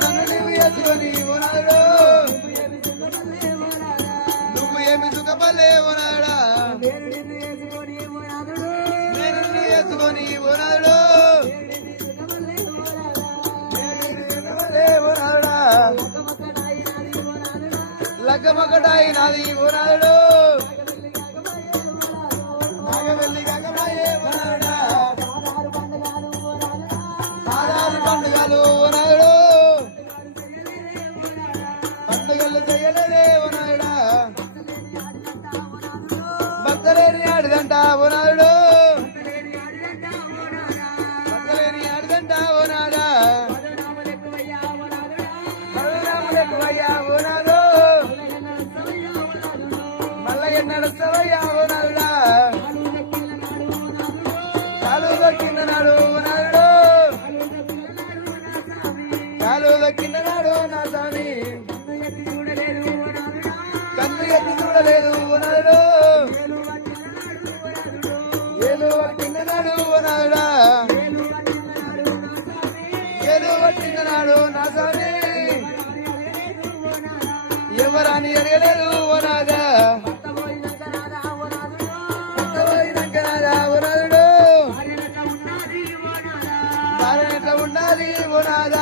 నన్ను నీవు ఎత్తుకొని ఓనాడు నువ్వు ఏమి సుఖపల్లే ఓనాడా నేను నిన్ను ఎత్తుకొని ఓనాడు లగ్గమొకటాయి నాది ఓనాడు నాగవెల్లి గగమాయే ఓనాడా సాధారణ పండుగలు ఓనాడు పండుగలు చేయలేదే ఓనాడా భక్తలేని ఆడిదంట ఓనాడు భక్తలేని ఆడిదంట ఓనాడా ఎక్కువయ్యా ఓనాడు నడుస్తావయ్యా ఓనాడుడా కాలు దక్కిన నాడు ఓనాడు కాలు దక్కిన నాడు నా స్వామి కన్ను ఎత్తి చూడలేదు ఓనాడు ఏలు పట్టిన నాడు ఓనాడుడా ఏలు పట్టిన నాడు నా స్వామి ఎవరాని అడగలేదు ఓనాదా ఉండాలి ఓనాదా